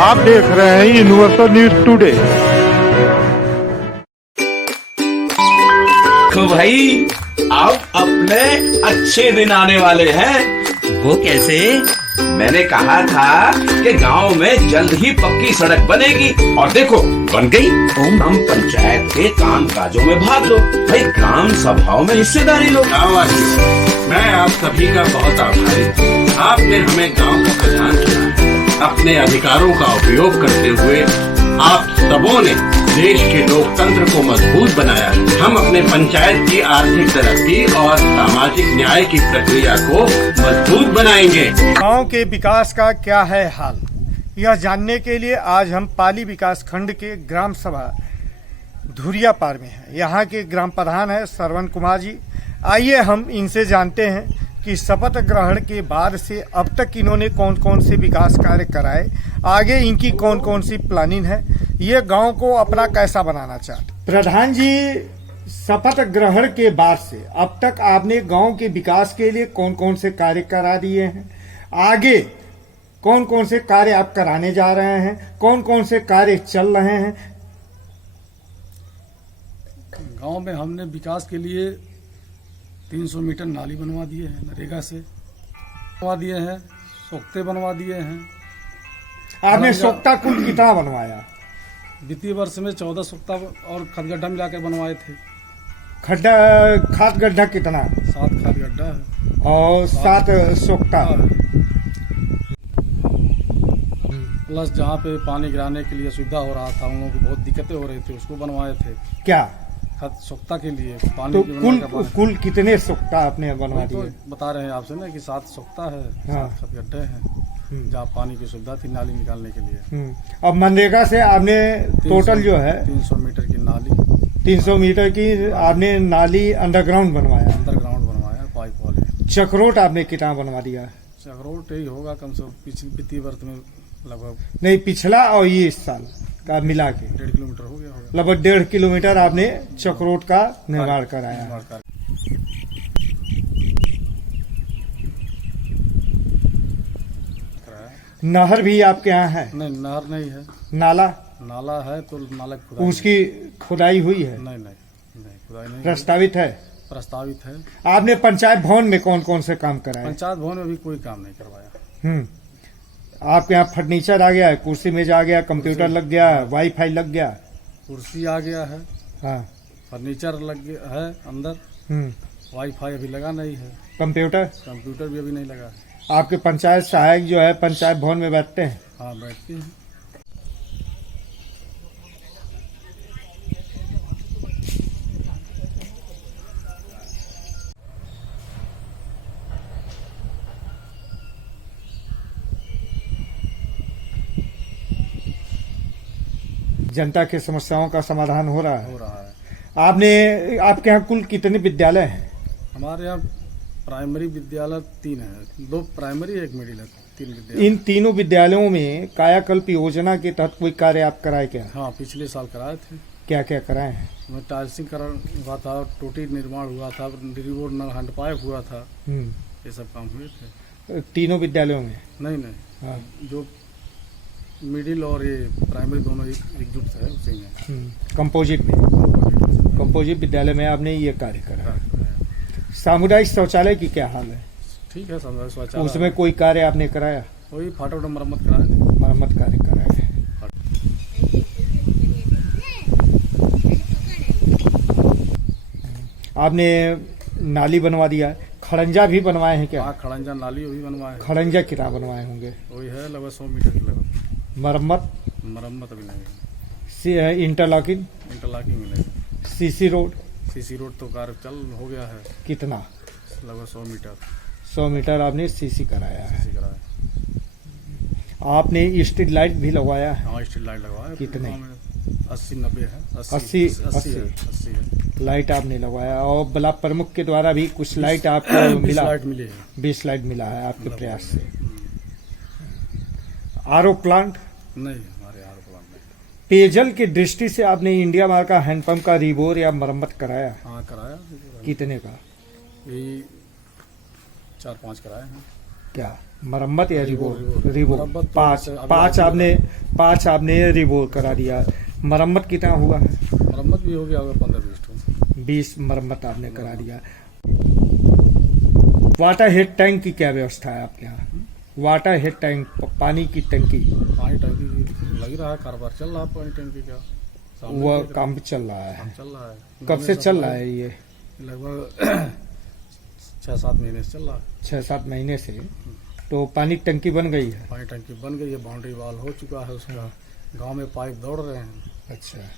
आप देख रहे हैं यूनिवर्सल न्यूज टुडे। तो भाई अब अपने अच्छे दिन आने वाले हैं। वो कैसे? मैंने कहा था कि गांव में जल्द ही पक्की सड़क बनेगी और देखो बन गई। हम पंचायत के काम काजों में भाग लो भाई, ग्राम सभाओं में हिस्सेदारी लो। मैं आप सभी का बहुत आभारी हूँ। आपने हमें गांव का प्रधान चुना। अपने अधिकारों का उपयोग करते हुए आप सबों ने देश के लोकतंत्र को मजबूत बनाया। हम अपने पंचायत की आर्थिक तरक्की और सामाजिक न्याय की प्रक्रिया को मजबूत बनाएंगे। गांव के विकास का क्या है हाल, यह जानने के लिए आज हम पाली विकास खंड के ग्राम सभा धुरिया पार में हैं। यहाँ के ग्राम प्रधान है श्रवण कुमार जी। आइए हम इनसे जानते हैं कि शपथ ग्रहण के बाद से अब तक इन्होंने कौन कौन से विकास कार्य कराए, आगे इनकी कौन कौन सी प्लानिंग है, ये गांव को अपना कैसा बनाना चाहते। प्रधान जी, शपथ ग्रहण के बाद से अब तक आपने गांव के विकास के लिए कौन कौन से कार्य करा दिए हैं, आगे कौन कौन से कार्य आप कराने जा रहे हैं, कौन कौन से कार्य चल रहे हैं? गांव में हमने विकास के लिए 300 मीटर नाली बनवा दिए हैं, नरेगा से बनवा दिए हैं, सोख्ते बनवा दिए हैं। आपने सोख्ता कुल कितना बनवाया? वित्तीय वर्ष में 14 सोख्ता और खाद गड्ढा मिलाकर बनवाए थे। खाद गड्ढा कितना? 7 खाद गड्ढा है और 7 सोख्ता। प्लस जहाँ पे पानी गिराने के लिए सुविधा हो रहा था, उन लोगों को बहुत दिक्कतें हो रही थी, उसको बनवाए थे। क्या सोख्ता के लिए पानी तो की कुल कितने सोख्ता आपने बनवा दिए? तो बता रहे हैं आपसे ना कि 7 सोख्ता है, हाँ। 7 खाद गड्ढे हैं जहाँ पानी की सुविधा थी नाली निकालने के लिए। अब मनरेगा से आपने टोटल जो है 300 मीटर की नाली, 300 मीटर की आपने नाली अंडरग्राउंड बनवाया, अंडरग्राउंड बनवाया पाइप वाले। चक्रोट आपने कितना बनवा दिया? चक्रोट यही होगा कम से कम पिछले वित्तीय वर्ष में लगभग नहीं, पिछला और ये इस साल का मिला के 1.5 किलोमीटर हो गया होगा। लगभग 1.5 किलोमीटर आपने चक्रोट का निर्माण कराया। नहर भी आपके यहाँ है? नहीं, नहर नहीं है। नाला है तो नाला खुदाई उसकी खुदाई हुई है? नहीं खुदाई नहीं। प्रस्तावित है? प्रस्तावित है। आपने पंचायत भवन में कौन कौन से काम कराए? पंचायत भवन में भी कोई काम नहीं करवाया। आपके यहाँ फर्नीचर आ गया है, कुर्सी मेज आ गया, कंप्यूटर लग गया, वाईफाई लग गया, कुर्सी आ गया है, हाँ, फर्नीचर लग गया है अंदर, वाईफाई अभी लगा नहीं है, कंप्यूटर भी अभी नहीं लगा है। आपके पंचायत सहायक जो है पंचायत भवन में बैठते हैं? हाँ, बैठते हैं। जनता की समस्याओं का समाधान हो रहा है? हो रहा है। आपके यहाँ कुल कितने विद्यालय हैं? हमारे यहाँ प्राइमरी विद्यालय 3 है, 2 प्राइमरी 1 मिडिल है, 3 विद्यालय। इन तीनों विद्यालयों में कायाकल्प योजना के तहत कोई कार्य आप कराए क्या? हाँ, पिछले साल कराए थे। क्या क्या कराए हैं? टाइल्सिंग हुआ था, टोटी निर्माण हुआ था, रिवोर नल हैंडपाइप हुआ था, ये सब काम हुए थे। तीनों विद्यालयों में? नहीं, हाँ। जो मिडिल और ये प्राइमरी दोनों एकजुट है उसी में। कंपोजिट विद्यालय में आपने ये कार्य करा। सामुदायिक शौचालय की क्या हाल है? ठीक है, सामुदायिक शौचालय उसमें कोई कार्य आपने कराया? वही फाटक मरम्मत कराए थे। मरम्मत कार्य कराया है। आपने नाली बनवा दिया, खड़ंजा भी बनवाए हैं क्या? हाँ, खड़ंजा नाली भी बनवाए। खड़ंजा कितना बनवाए होंगे? वही है लगभग 100 मीटर की लगभग। मरम्मत अभी नहीं। इंटरलॉकिंग नहीं। सीसी रोड तो कार्य चल हो गया है। कितना? लगभग 100 मीटर आपने सीसी कराया है। आपने स्ट्रीट लाइट भी लगवाया है? हाँ, स्ट्रीट लाइट लगवाया। कितने? 80-90 है। 80 है लाइट आपने लगवाया। और ब्लॉक प्रमुख के द्वारा भी कुछ लाइट आपको मिला? 20 लाइट मिला है आपके प्रयास से। RO plant? नहीं, हमारे आरओ प्लांट नहीं। पेयजल की दृष्टि से आपने इंडिया मार्क का हैंडपंप का रिबोर या मरम्मत कराया? हाँ, कराया। कितने का? यही 4-5 कराए हैं। क्या? मरम्मत या रिबोर? मरम्मत तो पाँच जैसे अभी पाँच आपने रिबोर करा दिया। मरम्मत कितना हुआ है? मरम्मत भी हो गया होगा 15-20 20 मरम्मत आपने करा दिया। वाटर हेड टैंक की क्या व्यवस्था है आपके यहाँ? वाटर हेड टैंक, पानी की टंकी, पानी टंकी लग रहा है, कारोबार चल रहा है पानी टंकी का, सामने वह देख रहे काम चल रहा है। हैं, चल रहा है। कब से चल रहा है ये? लगभग 6-7 महीने से चल रहा है। 6-7 महीने से। तो पानी की टंकी बन गई है? पानी टंकी बन गई है, बाउंड्री वॉल हो चुका है उसका, गांव में पाइप दौड़ रहे हैं। अच्छा।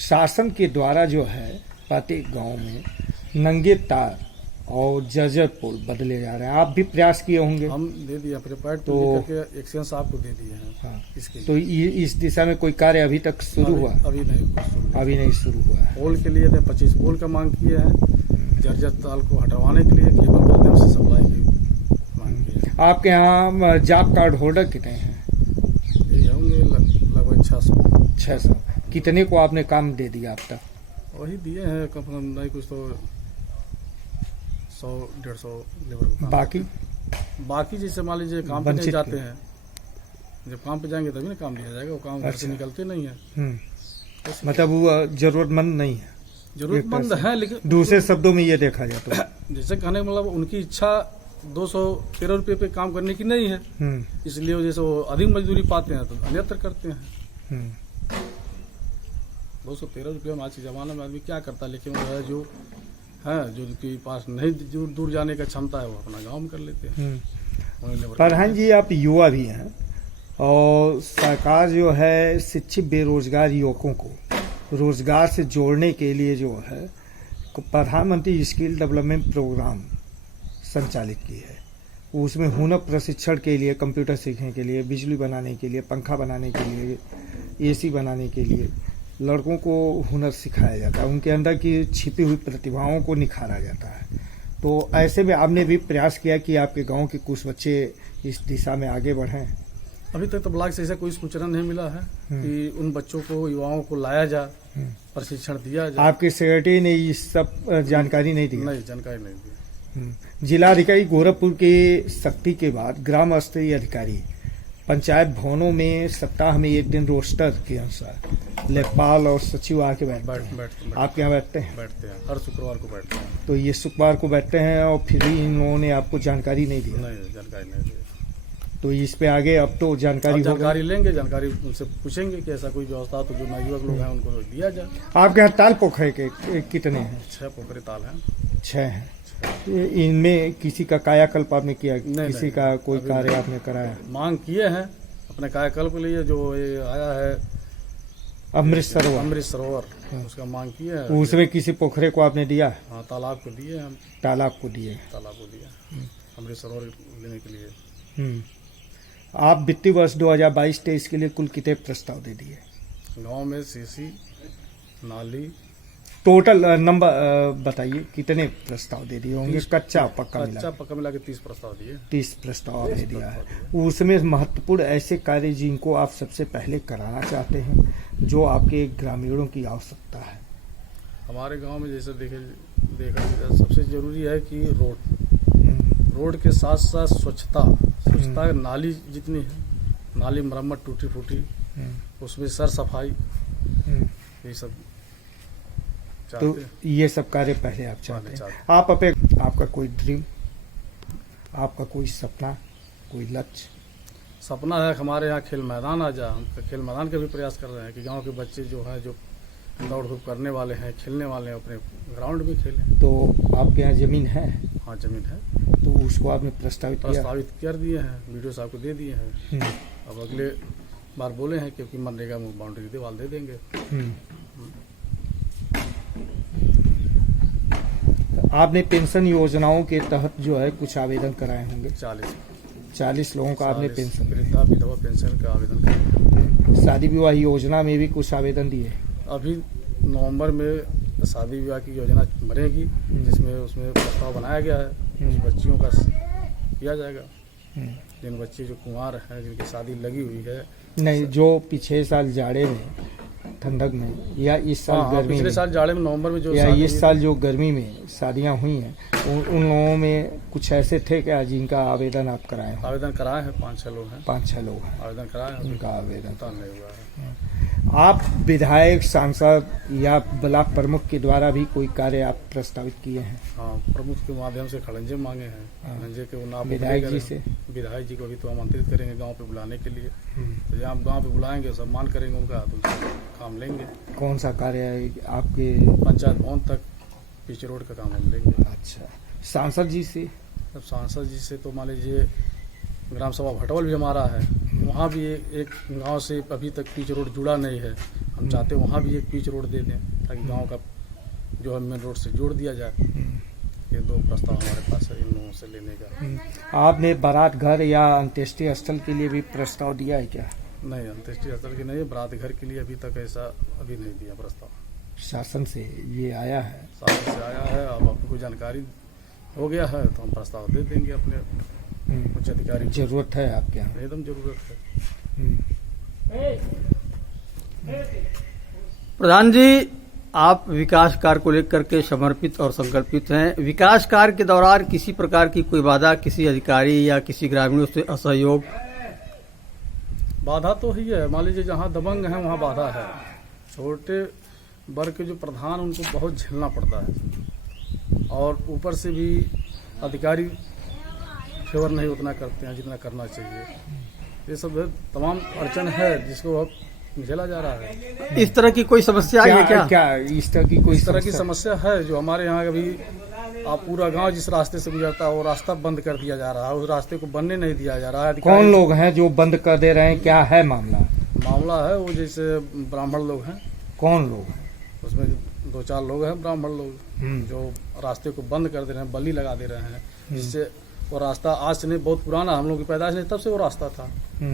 शासन के द्वारा जो है प्रत्येक गांव में नंगे तार और जर्जर पुल बदले जा रहे हैं। आप भी प्रयास किए होंगे? हम दे दिए प्रिपेयर्ड तो करके एक्शन साहब को दे दिए हैं। हाँ। इसके तो इस दिशा में कोई कार्य अभी तक शुरू हुआ? अभी नहीं कुछ शुरू। अभी नहीं शुरू हुआ है। पोल के लिए 25 पोल का मांग किए हैं, जर्जर ताल को हटवाने के लिए केबल माध्यम से सप्लाई की मांग की है। आपके यहाँ जॉब कार्ड होल्डर कितने हैं? ये होंगे लगभग 600। 600। कितने को आपने काम दे दिया अब तक? वही दिए हैं कम से कम नहीं कुछ तो 100-150 लेबर को काम। बाकी जैसे मान लीजिए काम पे नहीं वंचित जाते हैं, जब काम पे जाएंगे तभी ना काम दिया जाएगा, वो काम घर से अच्छा। निकलते नहीं है। मतलब वो जरूरतमंद नहीं है? जरूरतमंद है, लेकिन दूसरे शब्दों में ये देखा जाए तो जैसे कहने का मतलब उनकी इच्छा 213 रुपये पे काम करने की नहीं है, इसलिए वो जैसे वो अधिक मजदूरी पाते हैं तो अन्यत्र करते हैं। 213 रुपये में आज के जमाने में आदमी क्या करता है, लेकिन वो है जो उनके पास नहीं दूर जाने का क्षमता है वो अपना गाँव में कर लेते हैं। प्रधान जी, आप युवा भी हैं और सरकार जो है शिक्षित बेरोजगार युवकों को रोजगार से जोड़ने के लिए जो है प्रधानमंत्री स्किल डेवलपमेंट प्रोग्राम संचालित की है। उसमें हुनर प्रशिक्षण के लिए, कंप्यूटर सीखने के लिए, बिजली बनाने के लिए, पंखा बनाने के लिए, एसी बनाने के लिए लड़कों को हुनर सिखाया जाता है। उनके अंदर की छिपी हुई प्रतिभाओं को निखारा जाता है। तो ऐसे में आपने भी प्रयास किया कि आपके गांव के कुछ बच्चे इस दिशा में आगे बढ़ें? अभी तक तो ब्लॉक से ऐसा कोई सूचना नहीं मिला है कि उन बच्चों को, युवाओं को लाया जाए, प्रशिक्षण दिया जाए। आपके सेक्रेटरी ने इस सब जानकारी नहीं दी? नहीं, जानकारी नहीं दी। जिलाधिकारी गोरखपुर के सख्ती के बाद ग्राम स्तरीय अधिकारी पंचायत भवनों में सप्ताह में एक दिन रोस्टर के अनुसार लेखपाल और सचिव आके बैठते हैं। आपके यहाँ बैठते हैं? बैठते हैं, हर शुक्रवार को बैठते हैं। तो ये शुक्रवार को बैठते हैं और फिर भी इन लोगों ने आपको जानकारी नहीं दी? नहीं, जानकारी नहीं दी। तो इस पे आगे अब तो जानकारी लेंगे, जानकारी उनसे पूछेंगे कि ऐसा कोई व्यवस्था तो जो नवयुवक लोग हैं उनको दिया जाए। आपके यहाँ ताल पोखरे के कितने हैं? 6 पोखरे ताल हैं। 6 हैं। इनमें किसी का कायाकल्प आपने किया? किसी का कोई कार्य आपने कराया? मांग किए हैं अपने कायाकल्प के लिए, जो ये आया है अमृत सरोवर, उसका मांग किए हैं। उसमें किसी पोखरे को आपने दिया? हाँ, तालाब को दिए हम। तालाब को दिए? अमृत सरोवर लेने के लिए। आप वित्तीय वर्ष 2022-23 के लिए कुल कितने प्रस्ताव दे दिए? गांव में सीसी, नाली, टोटल नंबर बताइए, कितने प्रस्ताव दे दिए होंगे? कच्चा पक्का मिला के 30 प्रस्ताव दिए। 30 प्रस्ताव आपने दिया है। उसमें महत्वपूर्ण ऐसे कार्य जिनको आप सबसे पहले कराना चाहते हैं, जो आपके ग्रामीणों की आवश्यकता है? हमारे गांव में जैसे देखा सबसे जरूरी है कि रोड के साथ साथ स्वच्छता, नाली जितनी है, नाली मरम्मत टूटी फूटी, उसमें सर सफाई, ये सब तो ये सब कार्य पहले आप चाहते हैं। आप आपका कोई ड्रीम, आपका कोई सपना, कोई लक्ष्य? सपना है हमारे यहाँ खेल मैदान आ जाए। हम खेल मैदान का भी प्रयास कर रहे हैं कि गांव के बच्चे जो हैं, जो दौड़ धूप करने वाले हैं, खेलने वाले हैं, अपने ग्राउंड में खेलें। तो आपके यहाँ जमीन है? हाँ, जमीन है। तो उसको आपने प्रस्तावित कर दिए हैं, वीडियो साहब को दे दिए हैं। अब अगले बार बोले हैं क्योंकि मनरेगा में बाउंड्री की दीवार दे देंगे। आपने पेंशन योजनाओं के तहत जो है कुछ आवेदन कराए होंगे? 40 लोगों का आपने पेंशन, वृद्धा विधवा पेंशन का आवेदन कराया। शादी विवाह योजना में भी कुछ आवेदन दिए? अभी नवंबर में शादी विवाह की योजना बनेगी, जिसमें उसमें प्रस्ताव बनाया गया है। कुछ बच्चियों का किया जाएगा। जिन बच्चे जो कुंवार हैं, जिनकी शादी लगी हुई है, नहीं, जो पिछले साल जाड़े में ठंडक में या इस साल गर्मी पिछले में साल जाड़े में नवंबर में जो या शादी इस साल जो गर्मी में शादियां हुई हैं, उन लोगों में कुछ ऐसे थे क्या जिनका आवेदन आप कराए हैं? आवेदन कराए हैं, 5-6 लोग हैं 5-6 लोग हैं आवेदन कराए हैं, उनका आवेदन। भुगतान नहीं हुआ है। आप विधायक, सांसद या ब्लॉक प्रमुख के द्वारा भी कोई कार्य आप प्रस्तावित किए हैं? हाँ, प्रमुख के माध्यम से खड़ंजे मांगे हैं। खड़ंजे के वो नाम विधायक जी से? विधायक जी को भी तो आमंत्रित करेंगे गांव पे बुलाने के लिए। तो जहाँ आप गांव पे बुलाएंगे, सम्मान करेंगे उनका, तो उनसे काम लेंगे। कौन सा कार्य है आपके? पंचायत भवन तक पिच रोड का काम हम लेंगे। अच्छा, सांसद जी से? अब सांसद जी से तो मान लीजिए ग्राम सभा भटवल भी हमारा है, वहाँ भी एक गांव से अभी तक पिच रोड जुड़ा नहीं है। हम चाहते हैं वहाँ भी एक पिच रोड दे दें, ताकि गांव का जो है मेन रोड से जोड़ दिया जाए। ये 2 प्रस्ताव हमारे पास है इन लोगों से लेने का। आपने बारात घर या अंत्येष्टि स्थल के लिए भी प्रस्ताव दिया है क्या? नहीं, अंत्येष्टि स्थल की नहीं, बारात घर के लिए अभी तक ऐसा अभी नहीं दिया प्रस्ताव। शासन से ये आया है? शासन से आया है। अब आपको जानकारी हो गया है तो हम प्रस्ताव दे देंगे अपने उच्च अधिकारी को। जरूरत है आपके यहाँ? एकदम जरूरत है। प्रधान जी, आप विकास कार्य को लेकर के समर्पित और संकल्पित हैं। विकास कार्य के दौरान किसी प्रकार की कोई बाधा किसी अधिकारी या किसी ग्रामीणों से असहयोग? बाधा तो ही है, मान लीजिए जहाँ दबंग है वहाँ बाधा है। छोटे वर्ग के जो प्रधान, उनको बहुत झेलना पड़ता है, और ऊपर से भी अधिकारी फेवर नहीं उतना करते हैं जितना करना चाहिए। ये सब तमाम अड़चन है जिसको अब झेला जा रहा है। इस तरह की कोई समस्या है क्या? क्या इस तरह की कोई इस तरह की समस्या है जो हमारे यहाँ अभी आप पूरा गांव जिस रास्ते से गुजरता है वो रास्ता बंद कर दिया जा रहा है, उस रास्ते को बनने नहीं दिया जा रहा है। कौन लोग हैं जो बंद कर दे रहे हैं? क्या है मामला? मामला है वो जैसे ब्राह्मण लोग हैं। कौन लोग हैं? उसमें 2-4 लोग हैं ब्राह्मण लोग जो रास्ते को बंद कर दे रहे हैं, बलि लगा दे रहे हैं, जिससे वो रास्ता आज से नहीं, बहुत पुराना, हम लोग की पैदाइश नहीं तब से वो रास्ता था।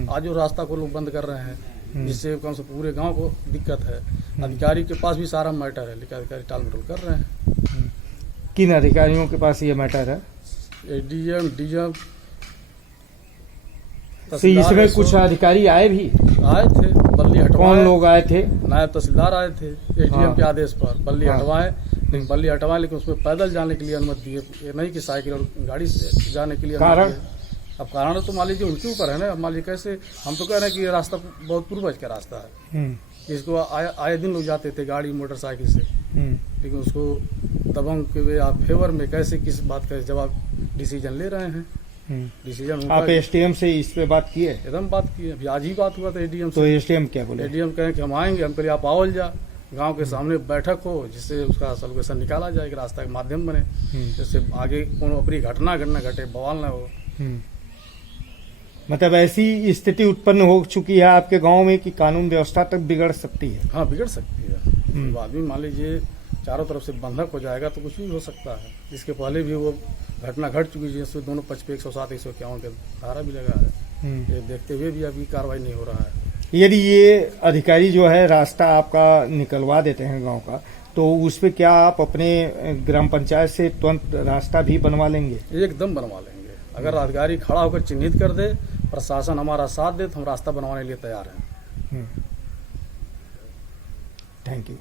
आज वो रास्ता को लोग बंद कर रहे हैं, जिससे कम से पूरे गांव को दिक्कत है। अधिकारी के पास भी सारा मैटर है, लेकिन अधिकारी टाल मटोल कर रहे हैं। किन अधिकारियों के पास ये मैटर है? एडीएम, डीएम, तो इसमें कुछ अधिकारी आए भी? आए थे, बल्ली हटवाए। कौन लोग आए थे? नायब तहसीलदार आए थे एडीएम के आदेश पर, बल्ली हटवाए, लेकिन बल्ली हटवाए, लेकिन उसमें पैदल जाने के लिए अनुमति दिए, ये नहीं कि साइकिल और गाड़ी से जाने के लिए। कारण? अब कारण तो मान लीजिए उनके ऊपर है ना। मान लीजिए कैसे, हम तो कह रहे हैं कि ये रास्ता बहुत पूर्वज का रास्ता है, जिसको आए दिन लोग जाते थे गाड़ी मोटरसाइकिल से, लेकिन उसको दबंग के वे आप फेवर में कैसे किस बात का जवाब डिसीजन ले रहे हैं। डिसीजन आप एसडीएम से इस पे बात किए? एकदम बात की, अभी आज ही बात हुआ था एडीएम से। तो एसडीएम क्या बोले? एडीएम कहें कि हम आएंगे, हम कहे आप आओ जा, गांव के सामने बैठक हो जिससे उसका सॉल्यूशन निकाला जाए, कि रास्ता का माध्यम बने, जिससे आगे कोनो अपनी घटना घटे, बवाल ना हो। मतलब ऐसी स्थिति उत्पन्न हो चुकी है आपके गांव में कि कानून व्यवस्था तक बिगड़ सकती है? हाँ, बिगड़ सकती है। तो आदमी मान लीजिए चारों तरफ से बंधक हो जाएगा तो कुछ भी हो सकता है। इसके पहले भी वो घटना घट चुकी है, जिससे दोनों पक्ष पे 107, 151 के धारा भी लगा है। ये देखते हुए भी अभी कार्रवाई नहीं हो रहा है। यदि ये अधिकारी जो है रास्ता आपका निकलवा देते हैं गांव का, तो उस पे क्या आप अपने ग्राम पंचायत से तुरंत रास्ता भी बनवा लेंगे? एकदम बनवा लेंगे। अगर अधिकारी खड़ा होकर चिन्हित कर दे, प्रशासन हमारा साथ दे, तो हम रास्ता बनवाने के लिए तैयार हैं। Thank you.